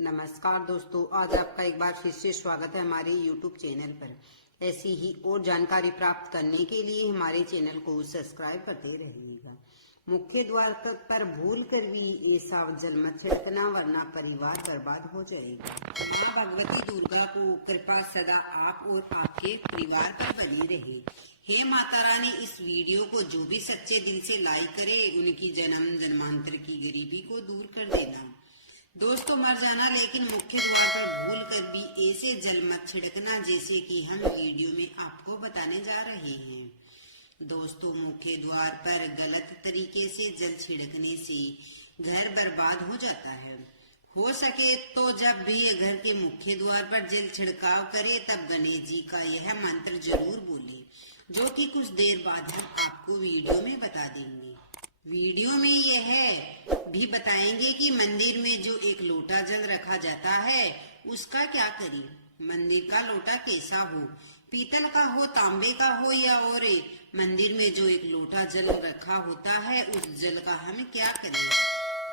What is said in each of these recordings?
नमस्कार दोस्तों, आज आपका एक बार फिर से स्वागत है हमारे YouTube चैनल पर। ऐसी ही और जानकारी प्राप्त करने के लिए हमारे चैनल को सब्सक्राइब करते रहिएगा। मुख्य द्वार पर भूल कर भी ऐसा जल मत छिड़कना, वरना परिवार बर्बाद हो जाएगा। माँ भगवती दुर्गा को कृपा सदा आप और आपके परिवार पर बनी रहे। हे माता रानी, इस वीडियो को जो भी सच्चे दिल से लाइक करे, उनकी जन्म जन्मांतर की गरीबी को दूर कर देना। दोस्तों, मर जाना, लेकिन मुख्य द्वार पर भूल कर भी ऐसे जल मत छिड़कना जैसे कि हम वीडियो में आपको बताने जा रहे हैं। दोस्तों, मुख्य द्वार पर गलत तरीके से जल छिड़कने से घर बर्बाद हो जाता है। हो सके तो जब भी ये घर के मुख्य द्वार पर जल छिड़काव करे, तब गणेश जी का यह मंत्र जरूर बोले, जो कि कुछ देर बाद हम आपको वीडियो में बता देंगे। वीडियो में यह भी बताएंगे कि मंदिर में जो एक लोटा जल रखा जाता है, उसका क्या करें। मंदिर का लोटा कैसा हो, पीतल का हो, तांबे का हो या और मंदिर में जो एक लोटा जल रखा होता है, उस जल का हम क्या करें।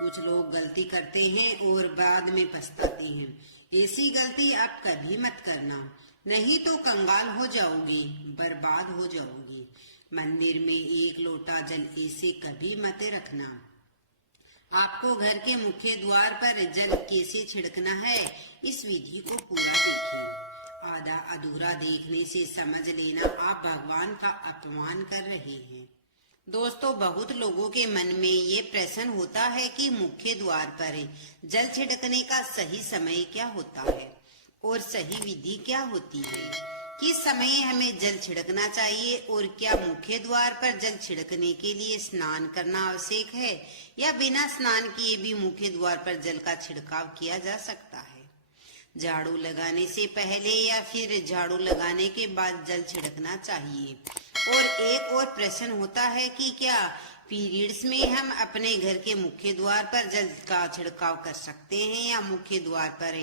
कुछ लोग गलती करते हैं और बाद में पछताते हैं। ऐसी गलती आप कभी मत करना, नहीं तो कंगाल हो जाओगे, बर्बाद हो जाओगे। मंदिर में एक लोटा जल ऐसे कभी मत रखना। आपको घर के मुख्य द्वार पर जल कैसे छिड़कना है, इस विधि को पूरा देखें। आधा अधूरा देखने से समझ लेना आप भगवान का अपमान कर रहे हैं। दोस्तों, बहुत लोगों के मन में ये प्रश्न होता है कि मुख्य द्वार पर जल छिड़कने का सही समय क्या होता है और सही विधि क्या होती है। किस समय हमें जल छिड़कना चाहिए और क्या मुख्य द्वार पर जल छिड़कने के लिए स्नान करना आवश्यक है या बिना स्नान किए भी मुख्य द्वार पर जल का छिड़काव किया जा सकता है। झाड़ू लगाने से पहले या फिर झाड़ू लगाने के बाद जल छिड़कना चाहिए। और एक और प्रश्न होता है कि क्या पीरियड्स में हम अपने घर के मुख्य द्वार पर जल का छिड़काव कर सकते हैं या मुख्य द्वार पर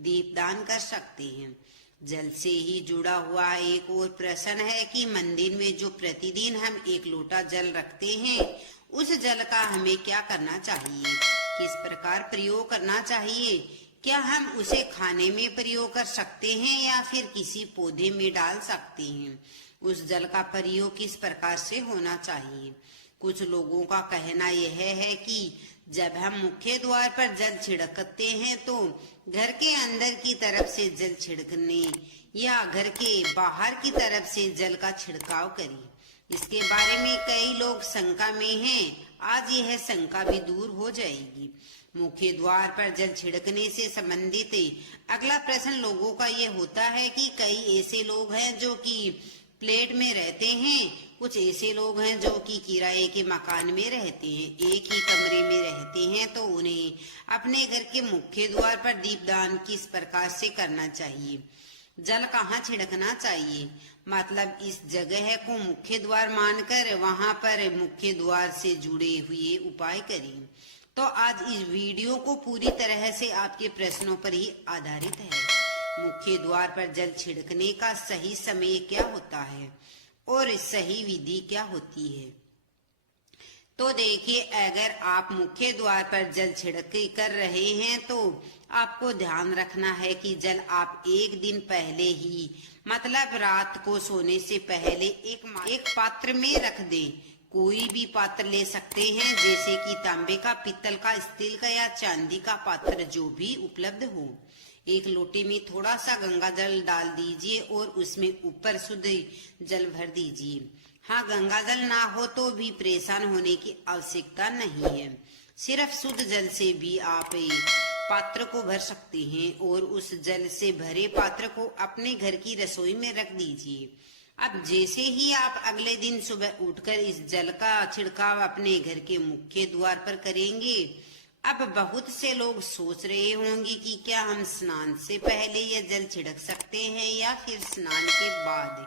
दीपदान कर सकते हैं। जल से ही जुड़ा हुआ एक और प्रश्न है कि मंदिर में जो प्रतिदिन हम एक लोटा जल रखते हैं, उस जल का हमें क्या करना चाहिए, किस प्रकार प्रयोग करना चाहिए। क्या हम उसे खाने में प्रयोग कर सकते हैं या फिर किसी पौधे में डाल सकते हैं। उस जल का प्रयोग किस प्रकार से होना चाहिए। कुछ लोगों का कहना यह है कि जब हम मुख्य द्वार पर जल छिड़कते हैं तो घर के अंदर की तरफ से जल छिड़कने या घर के बाहर की तरफ से जल का छिड़काव करें। इसके बारे में कई लोग शंका में हैं। आज यह शंका भी दूर हो जाएगी। मुख्य द्वार पर जल छिड़कने से संबंधित अगला प्रश्न लोगों का ये होता है कि कई ऐसे लोग हैं जो कि फ्लैट में रहते हैं, कुछ ऐसे लोग हैं जो कि किराए के मकान में रहते हैं, एक ही कमरे में रहते हैं, तो उन्हें अपने घर के मुख्य द्वार पर दीपदान किस प्रकार से करना चाहिए, जल कहाँ छिड़कना चाहिए। मतलब इस जगह को मुख्य द्वार मानकर वहां पर मुख्य द्वार से जुड़े हुए उपाय करें। तो आज इस वीडियो को पूरी तरह से आपके प्रश्नों पर ही आधारित है। मुख्य द्वार पर जल छिड़कने का सही समय क्या होता है और सही विधि क्या होती है। तो देखिए, अगर आप मुख्य द्वार पर जल छिड़क कर रहे हैं तो आपको ध्यान रखना है कि जल आप एक दिन पहले ही, मतलब रात को सोने से पहले एक पात्र में रख दें। कोई भी पात्र ले सकते हैं, जैसे कि तांबे का, पीतल का, स्टील का या चांदी का पात्र, जो भी उपलब्ध हो। एक लोटे में थोड़ा सा गंगा जल डाल दीजिए और उसमें ऊपर शुद्ध जल भर दीजिए। हाँ, गंगा जल ना हो तो भी परेशान होने की आवश्यकता नहीं है। सिर्फ शुद्ध जल से भी आप पात्र को भर सकते हैं और उस जल से भरे पात्र को अपने घर की रसोई में रख दीजिए। अब जैसे ही आप अगले दिन सुबह उठकर इस जल का छिड़काव अपने घर के मुख्य द्वार पर करेंगे। अब बहुत से लोग सोच रहे होंगे कि क्या हम स्नान से पहले यह जल छिड़क सकते हैं या फिर स्नान के बाद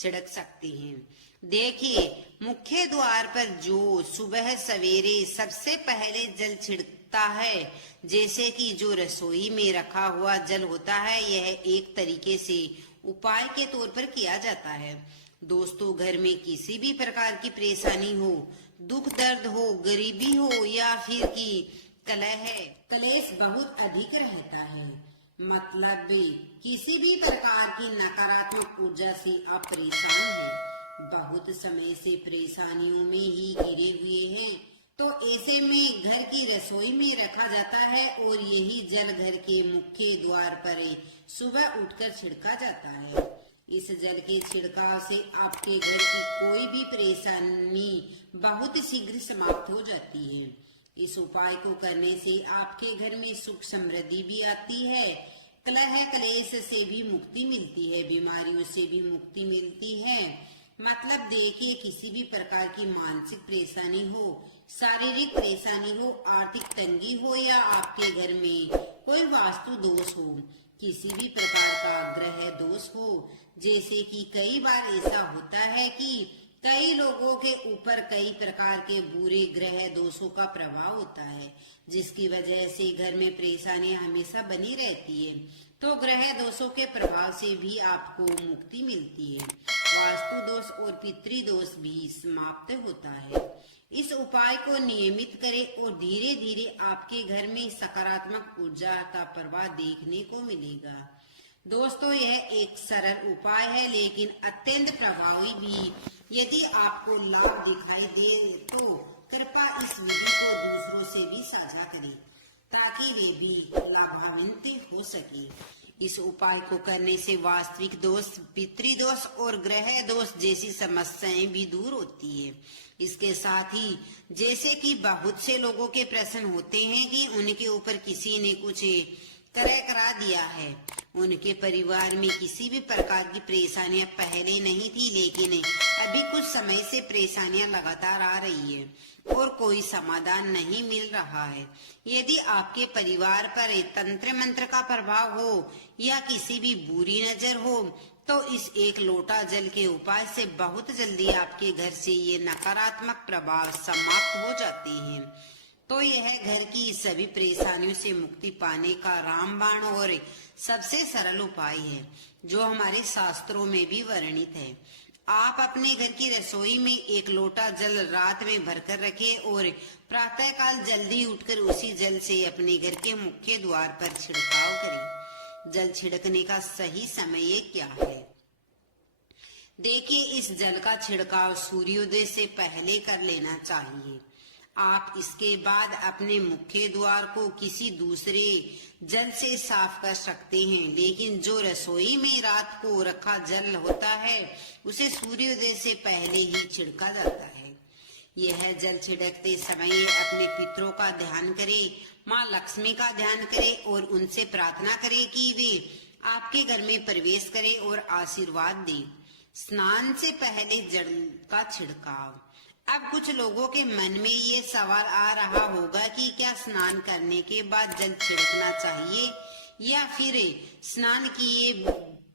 छिड़क सकते हैं। देखिए, मुख्य द्वार पर जो सुबह सवेरे सबसे पहले जल छिड़कता है, जैसे कि जो रसोई में रखा हुआ जल होता है, यह एक तरीके से उपाय के तौर पर किया जाता है। दोस्तों, घर में किसी भी प्रकार की परेशानी हो, दुख दर्द हो, गरीबी हो या फिर कि कलह कलेश बहुत अधिक रहता है। मतलब किसी भी प्रकार की नकारात्मक ऊर्जा से आप परेशान हैं, बहुत समय से परेशानियों में ही घिरे हुए हैं, तो ऐसे में घर की रसोई में रखा जाता है और यही जल घर के मुख्य द्वार पर सुबह उठकर छिड़का जाता है। इस जल के छिड़काव से आपके घर की कोई भी परेशानी बहुत शीघ्र समाप्त हो जाती है। इस उपाय को करने से आपके घर में सुख समृद्धि भी आती है, कलह कलेश से भी मुक्ति मिलती है, बीमारियों से भी मुक्ति मिलती है। मतलब देखिए, किसी भी प्रकार की मानसिक परेशानी हो, शारीरिक परेशानी हो, आर्थिक तंगी हो या आपके घर में कोई वास्तु दोष हो, किसी भी प्रकार का ग्रह दोष हो, जैसे कि कई बार ऐसा होता है कि कई लोगों के ऊपर कई प्रकार के बुरे ग्रह दोषों का प्रभाव होता है, जिसकी वजह से घर में परेशानियां हमेशा बनी रहती है। तो ग्रह दोषों के प्रभाव से भी आपको मुक्ति मिलती है, वास्तु दोष और पितृ दोष भी समाप्त होता है। इस उपाय को नियमित करें और धीरे धीरे आपके घर में सकारात्मक ऊर्जा का प्रवाह देखने को मिलेगा। दोस्तों, यह एक सरल उपाय है लेकिन अत्यंत प्रभावी भी। यदि आपको लाभ दिखाई दे तो कृपया इस विधि को दूसरों से भी साझा करें ताकि वे भी लाभान्वित हो सके। इस उपाय को करने से वास्तविक दोष, पितृदोष और ग्रह दोष जैसी समस्याएं भी दूर होती है। इसके साथ ही जैसे कि बहुत से लोगों के प्रश्न होते हैं कि उनके ऊपर किसी ने कुछ क्रय करा दिया है, उनके परिवार में किसी भी प्रकार की परेशानियां पहले नहीं थी लेकिन अभी कुछ समय से परेशानियां लगातार आ रही है और कोई समाधान नहीं मिल रहा है। यदि आपके परिवार पर तंत्र मंत्र का प्रभाव हो या किसी भी बुरी नजर हो तो इस एक लोटा जल के उपाय से बहुत जल्दी आपके घर से ये नकारात्मक प्रभाव समाप्त हो जाते हैं। तो यह घर की सभी परेशानियों से मुक्ति पाने का रामबाण और सबसे सरल उपाय है जो हमारे शास्त्रों में भी वर्णित है। आप अपने घर की रसोई में एक लोटा जल रात में भरकर रखें और प्रातःकाल जल्दी उठकर उसी जल से अपने घर के मुख्य द्वार पर छिड़काव करें। जल छिड़कने का सही समय क्या है? देखिए, इस जल का छिड़काव सूर्योदय से पहले कर लेना चाहिए। आप इसके बाद अपने मुख्य द्वार को किसी दूसरे जल से साफ कर सकते हैं, लेकिन जो रसोई में रात को रखा जल होता है उसे सूर्योदय से पहले ही छिड़का जाता है। यह जल छिड़कते समय अपने पितरों का ध्यान करें, माँ लक्ष्मी का ध्यान करें और उनसे प्रार्थना करें कि वे आपके घर में प्रवेश करें और आशीर्वाद दें। स्नान से पहले जल का छिड़काव। अब कुछ लोगों के मन में ये सवाल आ रहा होगा कि क्या स्नान करने के बाद जल छिड़कना चाहिए या फिर स्नान किए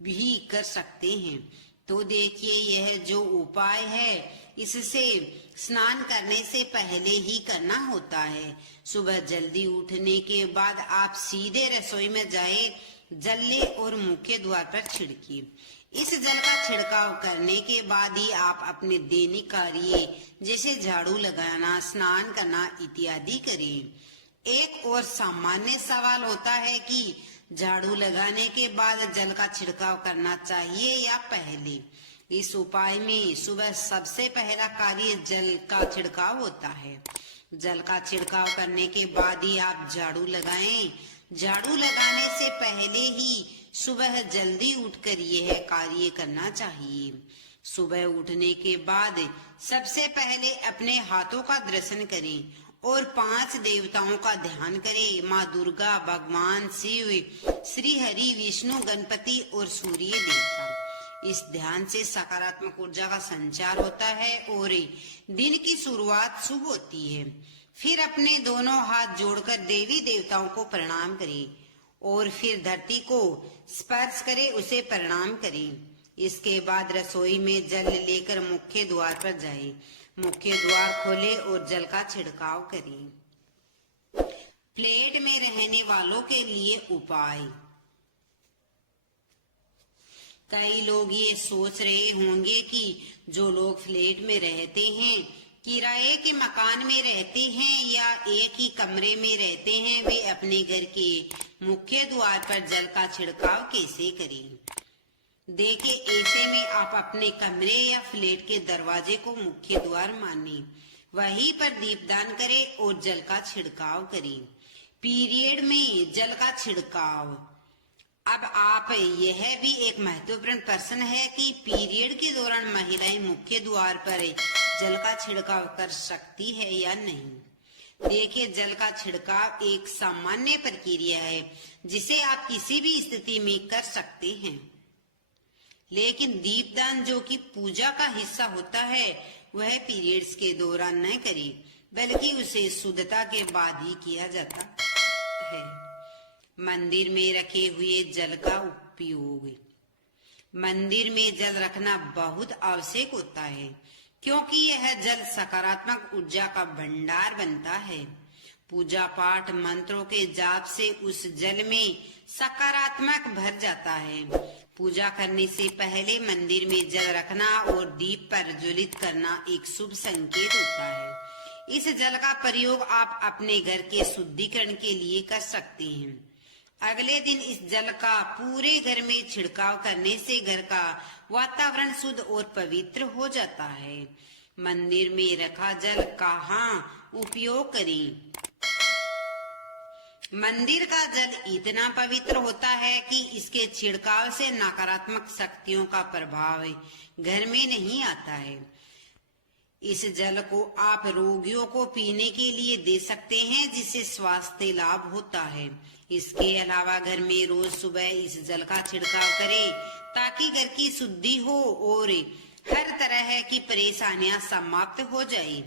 भी कर सकते हैं। तो देखिए, यह जो उपाय है इससे स्नान करने से पहले ही करना होता है। सुबह जल्दी उठने के बाद आप सीधे रसोई में जाए, जल ले और मुख्य द्वार पर छिड़किए। इस जल का छिड़काव करने के बाद ही आप अपने दैनिक कार्य जैसे झाड़ू लगाना, स्नान करना इत्यादि करें। एक और सामान्य सवाल होता है कि झाड़ू लगाने के बाद जल का छिड़काव करना चाहिए या पहले। इस उपाय में सुबह सबसे पहला कार्य जल का छिड़काव होता है। जल का छिड़काव करने के बाद ही आप झाड़ू लगाएं। झाड़ू लगाने से पहले ही सुबह जल्दी उठकर यह कार्य करना चाहिए। सुबह उठने के बाद सबसे पहले अपने हाथों का दर्शन करें और 5 देवताओं का ध्यान करें। माँ दुर्गा, भगवान शिव, श्री हरि, विष्णु, गणपति और सूर्य देवता। इस ध्यान से सकारात्मक ऊर्जा का संचार होता है और दिन की शुरुआत शुभ होती है। फिर अपने दोनों हाथ जोड़कर देवी देवताओं को प्रणाम करें और फिर धरती को स्पर्श करें, उसे प्रणाम करें। इसके बाद रसोई में जल लेकर मुख्य द्वार पर जाएं। मुख्य द्वार खोलें और जल का छिड़काव करें। फ्लैट में रहने वालों के लिए उपाय। कई लोग ये सोच रहे होंगे कि जो लोग फ्लैट में रहते हैं किराए के मकान में रहते हैं या एक ही कमरे में रहते हैं, वे अपने घर के मुख्य द्वार पर जल का छिड़काव कैसे करें। देखिए, ऐसे में आप अपने कमरे या फ्लैट के दरवाजे को मुख्य द्वार माने, वहीं पर दीपदान करें और जल का छिड़काव करें। पीरियड में जल का छिड़काव। अब आप यह भी एक महत्वपूर्ण प्रश्न है कि पीरियड के दौरान महिलाएं मुख्य द्वार पर जल का छिड़काव कर सकती है या नहीं। देखिए, जल का छिड़काव एक सामान्य प्रक्रिया है जिसे आप किसी भी स्थिति में कर सकते हैं, लेकिन दीपदान जो कि पूजा का हिस्सा होता है वह पीरियड्स के दौरान न करें, बल्कि उसे शुद्धता के बाद ही किया जाता है। मंदिर में रखे हुए जल का उपयोग। मंदिर में जल रखना बहुत आवश्यक होता है, क्योंकि यह जल सकारात्मक ऊर्जा का भंडार बनता है। पूजा पाठ मंत्रों के जाप से उस जल में सकारात्मक भर जाता है। पूजा करने से पहले मंदिर में जल रखना और दीप प्रज्वलित करना एक शुभ संकेत होता है। इस जल का प्रयोग आप अपने घर के शुद्धिकरण के लिए कर सकते हैं। अगले दिन इस जल का पूरे घर में छिड़काव करने से घर का वातावरण शुद्ध और पवित्र हो जाता है। मंदिर में रखा जल कहाँ उपयोग करें। मंदिर का जल इतना पवित्र होता है कि इसके छिड़काव से नकारात्मक शक्तियों का प्रभाव घर में नहीं आता है। इस जल को आप रोगियों को पीने के लिए दे सकते हैं, जिससे स्वास्थ्य लाभ होता है। इसके अलावा घर में रोज सुबह इस जल का छिड़काव करें ताकि घर की शुद्धि हो और हर तरह की परेशानियां समाप्त हो जाए।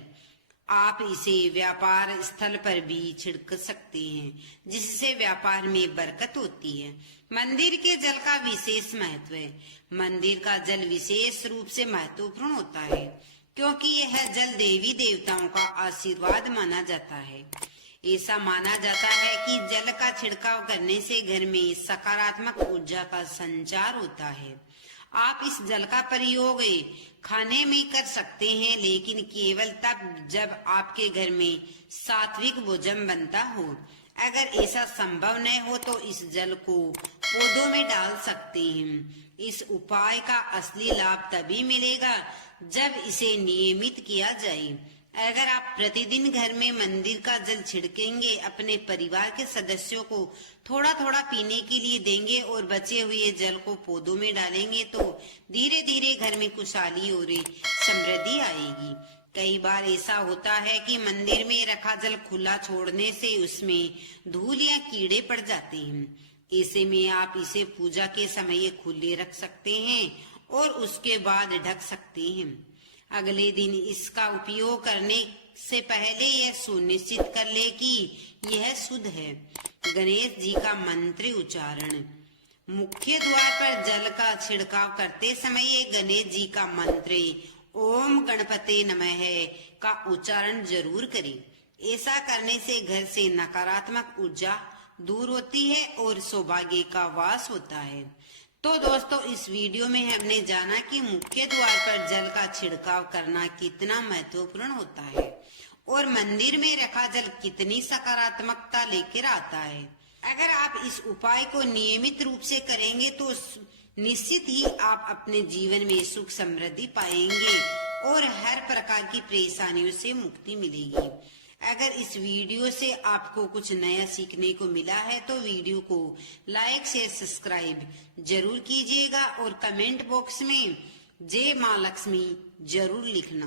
आप इसे व्यापार स्थल पर भी छिड़क सकते हैं, जिससे व्यापार में बरकत होती है। मंदिर के जल का विशेष महत्व है। मंदिर का जल विशेष रूप से महत्वपूर्ण होता है, क्योंकि यह जल देवी देवताओं का आशीर्वाद माना जाता है। ऐसा माना जाता है कि जल का छिड़काव करने से घर में सकारात्मक ऊर्जा का संचार होता है। आप इस जल का प्रयोग खाने में कर सकते हैं, लेकिन केवल तब जब आपके घर में सात्विक भोजन बनता हो। अगर ऐसा संभव न हो तो इस जल को पौधों में डाल सकते हैं। इस उपाय का असली लाभ तभी मिलेगा जब इसे नियमित किया जाए। अगर आप प्रतिदिन घर में मंदिर का जल छिड़केंगे, अपने परिवार के सदस्यों को थोड़ा थोड़ा पीने के लिए देंगे और बचे हुए जल को पौधों में डालेंगे, तो धीरे धीरे घर में खुशहाली और समृद्धि आएगी। कई बार ऐसा होता है कि मंदिर में रखा जल खुला छोड़ने से उसमें धूल या कीड़े पड़ जाते हैं। ऐसे में आप इसे पूजा के समय खुले रख सकते हैं और उसके बाद ढक सकते हैं। अगले दिन इसका उपयोग करने से पहले यह सुनिश्चित कर ले कि यह शुद्ध है। गणेश जी का मंत्र उच्चारण। मुख्य द्वार पर जल का छिड़काव करते समय गणेश जी का मंत्र ओम गणपते नमः का उच्चारण जरूर करें। ऐसा करने से घर से नकारात्मक ऊर्जा दूर होती है और सौभाग्य का वास होता है। तो दोस्तों, इस वीडियो में हमने जाना कि मुख्य द्वार पर जल का छिड़काव करना कितना महत्वपूर्ण होता है और मंदिर में रखा जल कितनी सकारात्मकता लेकर आता है। अगर आप इस उपाय को नियमित रूप से करेंगे तो निश्चित ही आप अपने जीवन में सुख समृद्धि पाएंगे और हर प्रकार की परेशानियों से मुक्ति मिलेगी। अगर इस वीडियो से आपको कुछ नया सीखने को मिला है तो वीडियो को लाइक शेयर सब्सक्राइब जरूर कीजिएगा और कमेंट बॉक्स में जय मां लक्ष्मी जरूर लिखना।